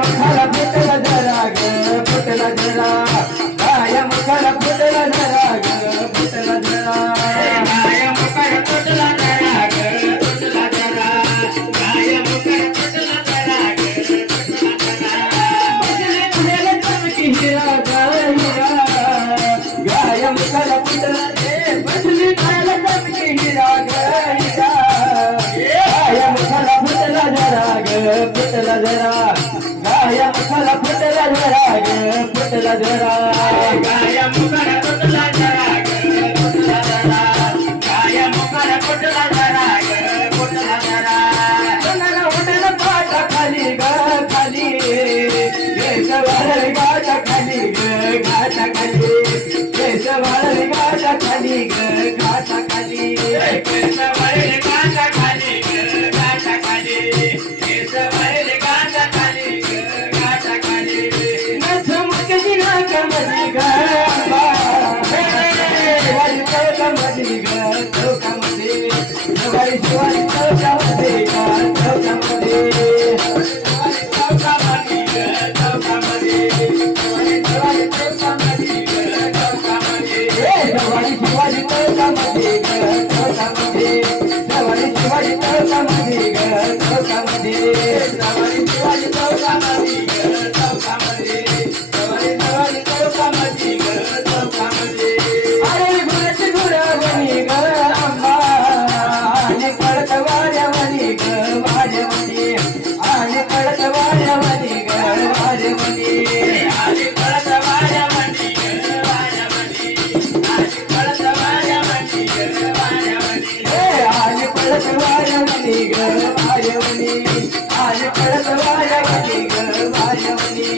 मुखाला फुटला जरा ग फुटला जरा गाया मुखाला फुटला जरा ग फुटला जरा गाया मुखाला फुटला जरा ग फुटला जरा गाया मुखाला फुटला जरा ग फुटला जरा बसले तुझ्याला चमकी हिरा ग हिरा गाया मुखाला फुटला रे बसली तुझ्याला चमकी हिरा ग हिरा गाया मुखाला फुटला जरा ग फुटला जरा गाया मुखाला फुटला जरा ग फुटला जरा गाया मुखाला फुटला जरा ग फुटला जरा गाया मुखाला फुटला जरा ग फुटला जरा सोनाला उडला पाटा खाली ग खाली केस वाळली गाटा खाली ग गाटा खाली केस वाळली गाटा खाली ग गाटा खाली केस वाळली गाटा खाली ग गाटा खाली केस वाळली गाटा खाली ग गाटा खाली नथमुकची नाकामधी ग अंबा शिवाजी चौकामधी ग चौकामध्ये शिवाजी चौकामध्ये ग चौकामध्ये शिवाजी चौकामध्ये ग चौकामध्ये शिवाजी चौकामध्ये ग चौकामध्ये शिवाजी चौकामध्ये ग चौकामध्ये शिवाजी चौकामध्ये ग चौकामध्ये शिवाजी चौकामध्ये ग चौकामध्ये शिवाजी चौकामध्ये ग चौकामध्ये अरे गुरच गुरावणी ग अंबा आणि पडत वाऱ्यावणी ग वाऱ्यावणी आणि पडत वाऱ्यावणी ग वाऱ्यावणी आणि पडत वाऱ्यावणी ग वाऱ्यावणी आणि पडत वाऱ्यावणी ग वाऱ्यावणी आणि पडत वाऱ्यावणी ग वाऱ्यावणी आणि पडत वाऱ्यावणी ग वाऱ्यावणी